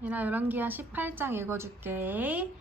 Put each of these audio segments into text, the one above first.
얘나 열왕기하 18장 읽어줄게.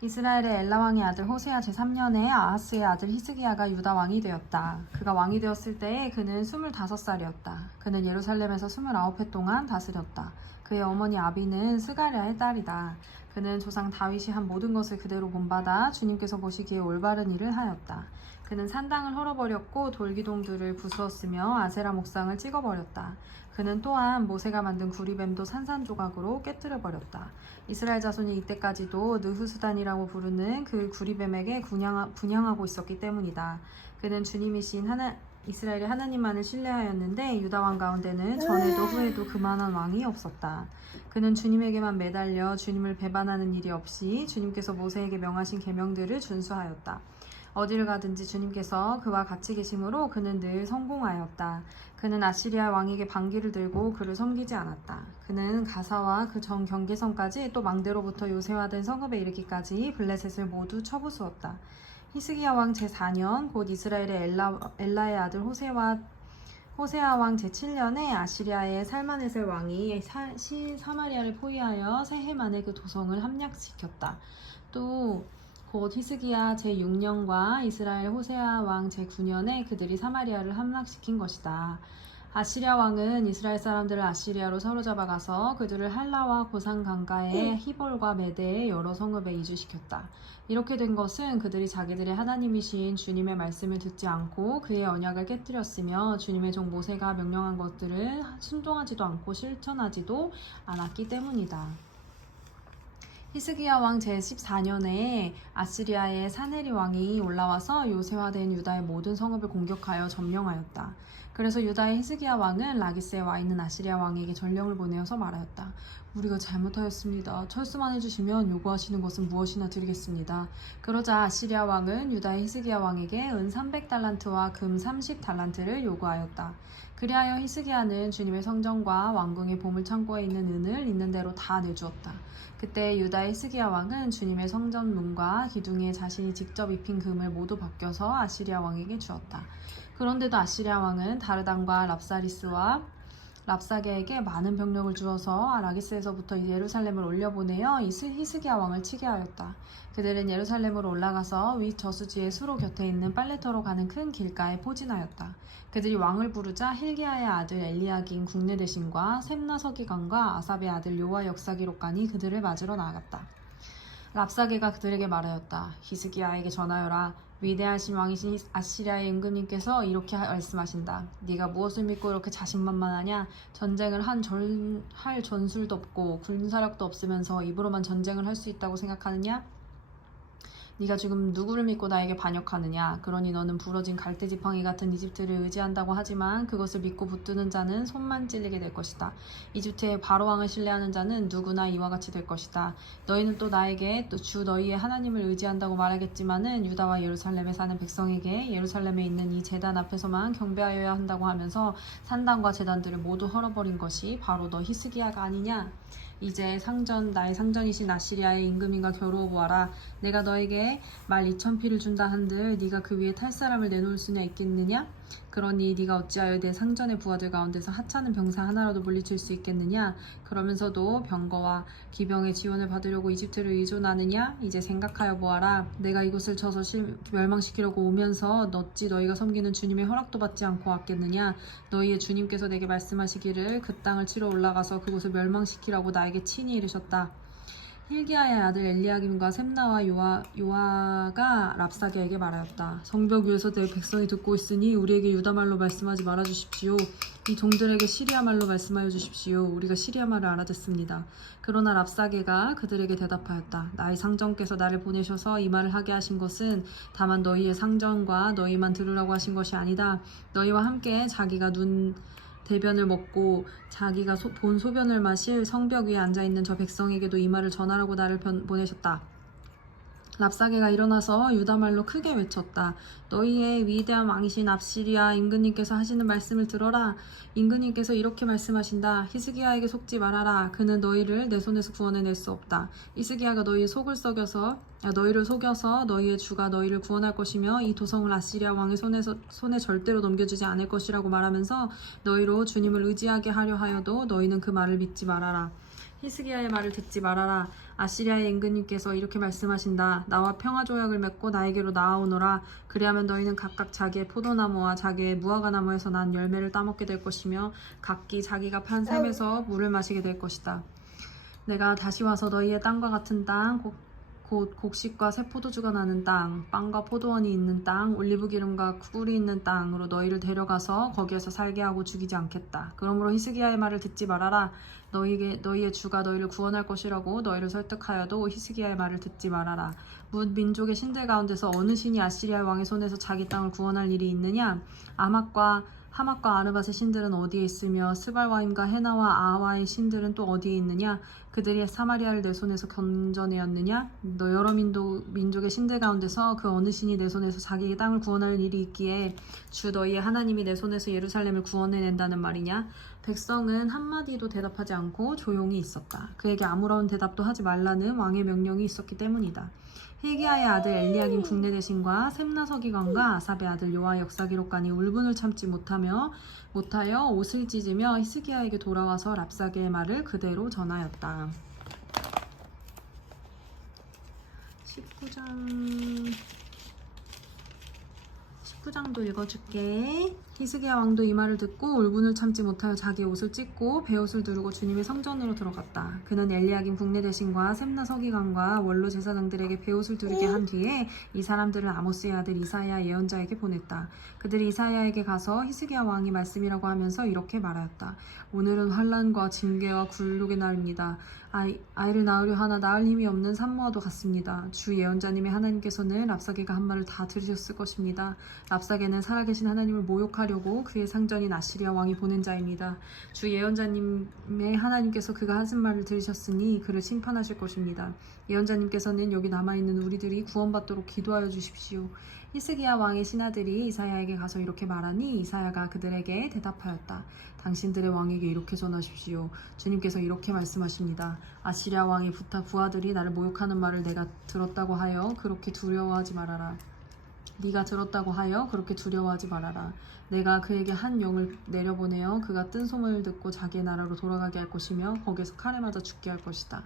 이스라엘의 엘라 왕의 아들 호세아 제3년에 아하스의 아들 히스기야가 유다 왕이 되었다. 그가 왕이 되었을 때에 그는 25살이었다. 그는 예루살렘에서 29해 동안 다스렸다. 그의 어머니 아비는 스가랴의 딸이다. 그는 조상 다윗이 한 모든 것을 그대로 본받아 주님께서 보시기에 올바른 일을 하였다. 그는 산당을 헐어버렸고 돌기둥들을 부수었으며 아세라 목상을 찍어버렸다. 그는 또한 모세가 만든 구리뱀도 산산조각으로 깨뜨려버렸다. 이스라엘 자손이 이때까지도 느후수단이라고 부르는 그 구리뱀에게 분향하고 있었기 때문이다. 그는 주님이신 이스라엘의 하나님만을 신뢰하였는데 유다 왕 가운데는 전에도 후에도 그만한 왕이 없었다. 그는 주님에게만 매달려 주님을 배반하는 일이 없이 주님께서 모세에게 명하신 계명들을 준수하였다. 어디를 가든지 주님께서 그와 같이 계심으로 그는 늘 성공하였다. 그는 아시리아 왕에게 반기를 들고 그를 섬기지 않았다. 그는 가사와 그 전 경계선까지 또 망대로부터 요새화된 성읍에 이르기까지 블레셋을 모두 쳐부수었다. 히스기야 왕 제4년 곧 이스라엘의 엘라의 아들 호세아 왕 제7년에 아시리아의 살마네셀 왕이 사마리아를 포위하여 세 해 만에 그 도성을 함락시켰다. 또 곧 히스기야 제6년과 이스라엘 호세아 왕 제9년에 그들이 사마리아를 함락시킨 것이다. 아시리아 왕은 이스라엘 사람들을 아시리아로 사로잡아가서 그들을 할라와 고산 강가의 히볼과 메대의 여러 성읍에 이주시켰다. 이렇게 된 것은 그들이 자기들의 하나님이신 주님의 말씀을 듣지 않고 그의 언약을 깨뜨렸으며 주님의 종 모세가 명령한 것들을 순종하지도 않고 실천하지도 않았기 때문이다. 히스기야 왕 제14년에 아시리아의 사네리 왕이 올라와서 요새화된 유다의 모든 성읍을 공격하여 점령하였다. 그래서 유다의 히스기야 왕은 라기스에 와 있는 아시리아 왕에게 전령을 보내어서 말하였다. 우리가 잘못하였습니다. 철수만 해주시면 요구하시는 것은 무엇이나 드리겠습니다. 그러자 아시리아 왕은 유다의 히스기야 왕에게 은 300달란트와 금 30달란트를 요구하였다. 그리하여 히스기야는 주님의 성전과 왕궁의 보물창고에 있는 은을 있는 대로 다 내주었다. 그때 유다의 히스기야 왕은 주님의 성전 문과 기둥에 자신이 직접 입힌 금을 모두 벗겨서 아시리아 왕에게 주었다. 그런데도 아시리아 왕은 다르단과 랍사리스와 랍사게에게 많은 병력을 주어서 라기스에서부터 예루살렘을 올려보내어 히스기야 왕을 치게 하였다. 그들은 예루살렘으로 올라가서 윗 저수지의 수로 곁에 있는 빨래터로 가는 큰 길가에 포진하였다. 그들이 왕을 부르자 힐기야의 아들 엘리야긴 국내 대신과 셈나 서기관과 아삽의 아들 요아 역사기록관이 그들을 맞으러 나갔다. 랍사게가 그들에게 말하였다. 히스기야에게 전하여라. 위대하신 왕이신 아시리아의 임금님께서 이렇게 말씀하신다. 네가 무엇을 믿고 이렇게 자신만만하냐? 전쟁을 할 전술도 없고 군사력도 없으면서 입으로만 전쟁을 할 수 있다고 생각하느냐? 네가 지금 누구를 믿고 나에게 반역하느냐? 그러니 너는 부러진 갈대 지팡이 같은 이집트를 의지한다고 하지만 그것을 믿고 붙드는 자는 손만 찔리게 될 것이다. 이집트의 바로왕을 신뢰하는 자는 누구나 이와 같이 될 것이다. 너희는 또 나에게 또 주 너희의 하나님을 의지한다고 말하겠지만은 유다와 예루살렘에 사는 백성에게 예루살렘에 있는 이 제단 앞에서만 경배하여야 한다고 하면서 산당과 제단들을 모두 헐어버린 것이 바로 너 히스기야가 아니냐? 이제 나의 상전이신 아시리아의 임금인과 겨루어 보아라. 내가 너에게 말 2000피를 준다 한들 네가 그 위에 탈 사람을 내놓을 수냐 있겠느냐? 그러니 네가 어찌하여 내 상전의 부하들 가운데서 하찮은 병사 하나라도 물리칠 수 있겠느냐? 그러면서도 병거와 기병의 지원을 받으려고 이집트를 의존하느냐? 이제 생각하여 보아라. 내가 이곳을 쳐서 멸망시키려고 오면서 어찌 너희가 섬기는 주님의 허락도 받지 않고 왔겠느냐? 너희의 주님께서 내게 말씀하시기를 그 땅을 치러 올라가서 그곳을 멸망시키라고 나에게 친히 이르셨다. 힐기야의 아들 엘리야김과 셈나와 요아가 랍사게에게 말하였다. 성벽 위에서 내 백성이 듣고 있으니 우리에게 유다말로 말씀하지 말아주십시오. 이 종들에게 시리아말로 말씀하여 주십시오. 우리가 시리아말을 알아듣습니다. 그러나 랍사게가 그들에게 대답하였다. 나의 상전께서 나를 보내셔서 이 말을 하게 하신 것은 다만 너희의 상전과 너희만 들으라고 하신 것이 아니다. 너희와 함께 자기가 대변을 먹고 자기가 본 소변을 마실 성벽 위에 앉아있는 저 백성에게도 이 말을 전하라고 나를 보내셨다. 랍사게가 일어나서 유다말로 크게 외쳤다. 너희의 위대한 왕이신 아시리아 임금님께서 하시는 말씀을 들어라. 임금님께서 이렇게 말씀하신다. 히스기야에게 속지 말아라. 그는 너희를 내 손에서 구원해낼 수 없다. 히스기야가 너희를 속여서 너희의 주가 너희를 구원할 것이며 이 도성을 아시리아 왕의 손에 절대로 넘겨주지 않을 것이라고 말하면서 너희로 주님을 의지하게 하려 하여도 너희는 그 말을 믿지 말아라. 히스기야의 말을 듣지 말아라. 아시리아의 임금님께서 이렇게 말씀하신다. 나와 평화조약을 맺고 나에게로 나아오너라. 그리하면 너희는 각각 자기의 포도나무와 자기의 무화과나무에서 난 열매를 따먹게 될 것이며 각기 자기가 판 샘에서 물을 마시게 될 것이다. 내가 다시 와서 너희의 땅과 같은 땅, 곧 곡식과 새 포도주가 나는 땅, 빵과 포도원이 있는 땅, 올리브 기름과 꿀이 있는 땅으로 너희를 데려가서 거기에서 살게 하고 죽이지 않겠다. 그러므로 히스기야의 말을 듣지 말아라. 너희의 주가 너희를 구원할 것이라고 너희를 설득하여도 히스기야의 말을 듣지 말아라. 뭇 민족의 신들 가운데서 어느 신이 아시리아 왕의 손에서 자기 땅을 구원할 일이 있느냐? 하맛과 아르밧의 신들은 어디에 있으며 스발와임과 헤나와 아와의 신들은 또 어디에 있느냐? 그들이 사마리아를 내 손에서 건져내었느냐? 너 여러 민족의 신들 가운데서 그 어느 신이 내 손에서 자기의 땅을 구원할 일이 있기에 주 너희의 하나님이 내 손에서 예루살렘을 구원해낸다는 말이냐? 백성은 한마디도 대답하지 않고 조용히 있었다. 그에게 아무런 대답도 하지 말라는 왕의 명령이 있었기 때문이다. hil기야의 아들 엘리야김 국내대신과 셈나 서기관과 아삽의 아들 요아 역사기록관이 울분을 참지 못하여 옷을 찢으며 히스기야에게 돌아와서 랍사게의 말을 그대로 전하였다. 19장도 읽어줄게. 히스기야 왕도 이 말을 듣고 울분을 참지 못하여 자기 옷을 찢고 베옷을 두르고 주님의 성전으로 들어갔다. 그는 엘리야김 국내대신과 셈나 서기관과 원로 제사장들에게 베옷을 두르게 한 뒤에 이 사람들을 아모스의 아들 이사야 예언자에게 보냈다. 그들이 이사야에게 가서 히스기야 왕이 말씀이라고 하면서 이렇게 말하였다. 오늘은 환난과 징계와 굴욕의 날입니다. 아이를 낳으려 하나 낳을 힘이 없는 산모와도 같습니다. 주 예언자님의 하나님께서는 랍사게가 한 말을 다 들으셨을 것입니다. 랍사게는 살아계신 하나님을 모욕하려고 그의 상전인 아시리아 왕이 보낸 자입니다. 주 예언자님의 하나님께서 그가 하신 말을 들으셨으니 그를 심판하실 것입니다. 예언자님께서는 여기 남아있는 우리들이 구원받도록 기도하여 주십시오. 히스기야 왕의 신하들이 이사야에게 가서 이렇게 말하니 이사야가 그들에게 대답하였다. 당신들의 왕에게 이렇게 전하십시오. 주님께서 이렇게 말씀하십니다. 아시리아 왕의 부하들이 나를 모욕하는 말을 내가 들었다고 하여 그렇게 두려워하지 말아라. 네가 들었다고 하여 그렇게 두려워하지 말아라. 내가 그에게 한 영을 내려보내어 그가 뜬 소문을 듣고 자기의 나라로 돌아가게 할 것이며 거기에서 칼에 맞아 죽게 할 것이다.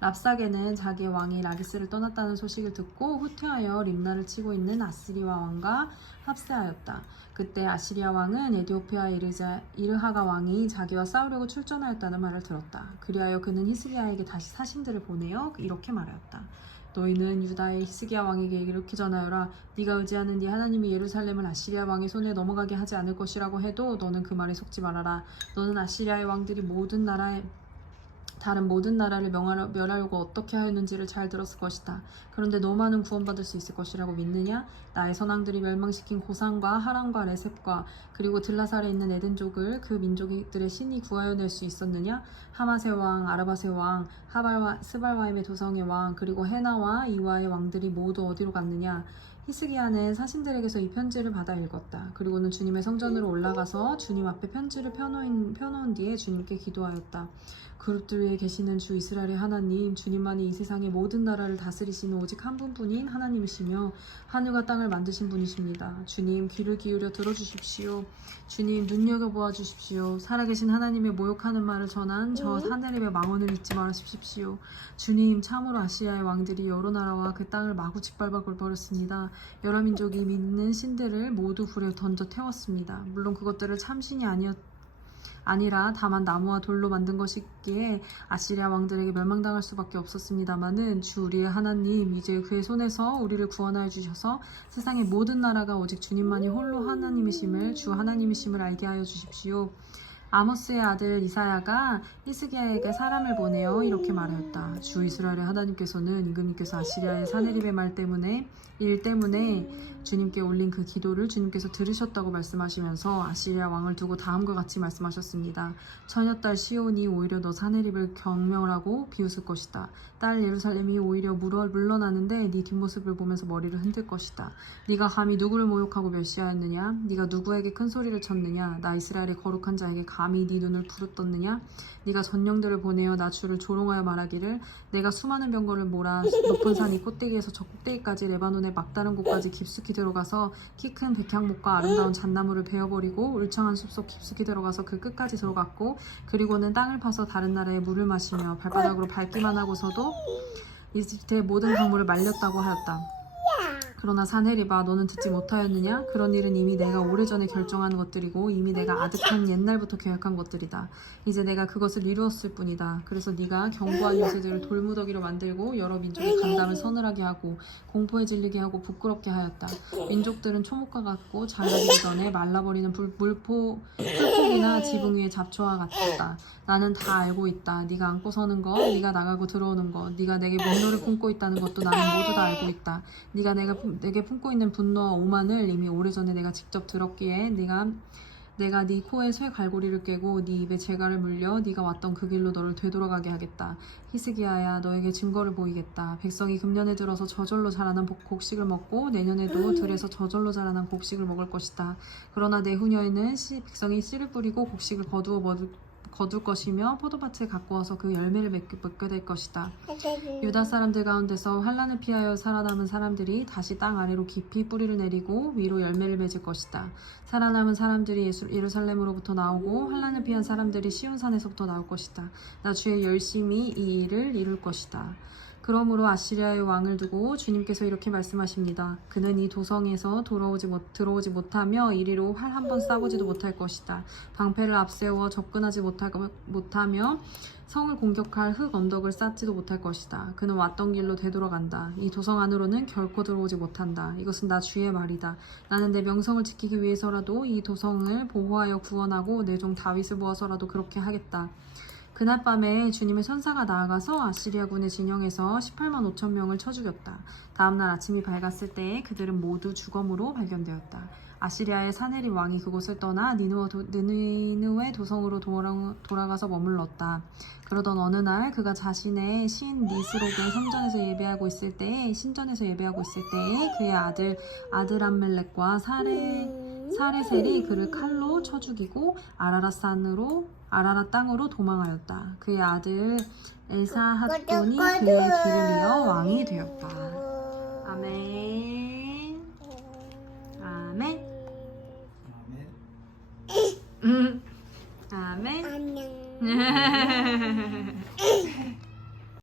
랍사게는 자기의 왕이 라기스를 떠났다는 소식을 듣고 후퇴하여 림나를 치고 있는 아시리아 왕과 합세하였다. 그때 아시리아 왕은 에디오피아 이르하가 왕이 자기와 싸우려고 출전하였다는 말을 들었다. 그리하여 그는 히스기야에게 다시 사신들을 보내어 이렇게 말하였다. 너희는 유다의 히스기야 왕에게 이렇게 전하여라. 네가 의지하는 네 하나님이 예루살렘을 아시리아 왕의 손에 넘어가게 하지 않을 것이라고 해도 너는 그 말에 속지 말아라. 너는 아시리아의 왕들이 다른 모든 나라를 멸하려고 어떻게 하였는지를 잘 들었을 것이다. 그런데 너만은 구원받을 수 있을 것이라고 믿느냐? 나의 선왕들이 멸망시킨 고산과 하란과 레셉과 그리고 들라살에 있는 에덴족을 그 민족들의 신이 구하여낼 수 있었느냐? 하맛의 왕, 아르밧의 왕, 스발와임의 도성의 왕, 그리고 헤나와 이와의 왕들이 모두 어디로 갔느냐? 히스기야는 사신들에게서 이 편지를 받아 읽었다. 그리고는 주님의 성전으로 올라가서 주님 앞에 편지를 펴놓은 뒤에 주님께 기도하였다. 그룹들 위에 계시는 주 이스라엘의 하나님, 주님만이 이 세상의 모든 나라를 다스리시는 오직 한 분뿐인 하나님이시며 하늘과 땅을 만드신 분이십니다. 주님, 귀를 기울여 들어주십시오. 주님, 눈여겨보아 주십시오. 살아계신 하나님의 모욕하는 말을 전한 저 하늘의 망언을 잊지 말아주십시오. 주님, 참으로 아시아의 왕들이 여러 나라와 그 땅을 마구 짓밟아 버렸습니다. 여러 민족이 믿는 신들을 모두 불에 던져 태웠습니다. 물론 그것들을 참신이 아니라 다만 나무와 돌로 만든 것이기에 아시리아 왕들에게 멸망당할 수밖에 없었습니다마는 주 우리의 하나님, 이제 그의 손에서 우리를 구원하여 주셔서 세상의 모든 나라가 오직 주님만이 홀로 하나님이심을, 주 하나님이심을 알게 하여 주십시오. 아모스의 아들 이사야가 히스기야에게 사람을 보내어 이렇게 말하였다. 주 이스라엘의 하나님께서는 임금님께서 아시리아의 사네립의 일 때문에 주님께 올린 그 기도를 주님께서 들으셨다고 말씀하시면서 아시리아 왕을 두고 다음과 같이 말씀하셨습니다. 처녀딸 시온이 오히려 너 사네립을 경멸하고 비웃을 것이다. 딸 예루살렘이 오히려 물러나는데 네 뒷모습을 보면서 머리를 흔들 것이다. 네가 감히 누구를 모욕하고 멸시하였느냐? 네가 누구에게 큰 소리를 쳤느냐? 나 이스라엘의 거룩한 자에게 감히 네 눈을 부릅떴느냐? 네가 전령들을 보내어 나 주를 조롱하여 말하기를 내가 수많은 병거를 몰아 높은 산 이 꼭대기에서 저 꼭대기까지 레바논의 막다른 곳까지 깊숙이 들어가서 키 큰 백향목과 아름다운 잣나무를 베어버리고 울창한 숲속 깊숙이 들어가서 그 끝까지 들어갔고 그리고는 땅을 파서 다른 나라에 물을 마시며 발바닥으로 밟기만 하고서도 이집트의 모든 강물을 말렸다고 하였다. 그러나 사네리바 너는 듣지 못하였느냐? 그런 일은 이미 내가 오래전에 결정한 것들이고 이미 내가 아득한 옛날부터 계획한 것들이다. 이제 내가 그것을 이루었을 뿐이다. 그래서 네가 견고한 요새들을 돌무더기로 만들고 여러 민족의 간담을 서늘하게 하고 공포에 질리게 하고 부끄럽게 하였다. 민족들은 초목과 같고 자라기도 전에 말라버리는 풀포기나 지붕 위의 잡초와 같다. 나는 다 알고 있다. 네가 앉고 서는 것, 네가 나가고 들어오는 것, 네가 내게 분노를 품고 있다는 것도 나는 모두 다 알고 있다. 네가 내게 품고 있는 분노와 오만을 이미 오래전에 내가 직접 들었기에 내가 네 코에 쇠 갈고리를 꿰고 네 입에 재갈을 물려 네가 왔던 그 길로 너를 되돌아가게 하겠다. 히스기야야 너에게 증거를 보이겠다. 백성이 금년에 들어서 저절로 자라난 곡식을 먹고 내년에도 들에서 저절로 자라난 곡식을 먹을 것이다. 그러나 내후년에는 백성이 씨를 뿌리고 곡식을 거둘 것이며 포도밭을 가꾸어서 그 열매를 맺게 될 것이다. 유다 사람들 가운데서 환난을 피하여 살아남은 사람들이 다시 땅 아래로 깊이 뿌리를 내리고 위로 열매를 맺을 것이다. 살아남은 사람들이 예루살렘으로부터 나오고 환난을 피한 사람들이 시온산에서부터 나올 것이다. 나 주의 열심히 이 일을 이룰 것이다. 그러므로 아시리아의 왕을 두고 주님께서 이렇게 말씀하십니다. 그는 이 도성에서 들어오지 못하며 이리로 활 한 번 쏴보지도 못할 것이다. 방패를 앞세워 접근하지 못하며 성을 공격할 흙 언덕을 쌓지도 못할 것이다. 그는 왔던 길로 되돌아간다. 이 도성 안으로는 결코 들어오지 못한다. 이것은 나 주의 말이다. 나는 내 명성을 지키기 위해서라도 이 도성을 보호하여 구원하고 내 종 다윗을 모아서라도 그렇게 하겠다. 그날 밤에 주님의 천사가 나아가서 아시리아군의 진영에서 18만 5천 명을 쳐 죽였다. 다음날 아침이 밝았을 때에 그들은 모두 죽음으로 발견되었다. 아시리아의 사네립 왕이 그곳을 떠나 느느웨 도성으로 돌아가서 머물렀다. 그러던 어느 날 그가 자신의 신 니스록의 신전에서 예배하고 있을 때에 그의 아드람멜렉과 사레셀이 그를 칼로 쳐 죽이고 아라랏 땅으로 도망하였다. 그의 아들 엘사핫돈이 그의 뒤를 이어 왕이 되었다. 아멘. 아멘. 아멘. 안녕.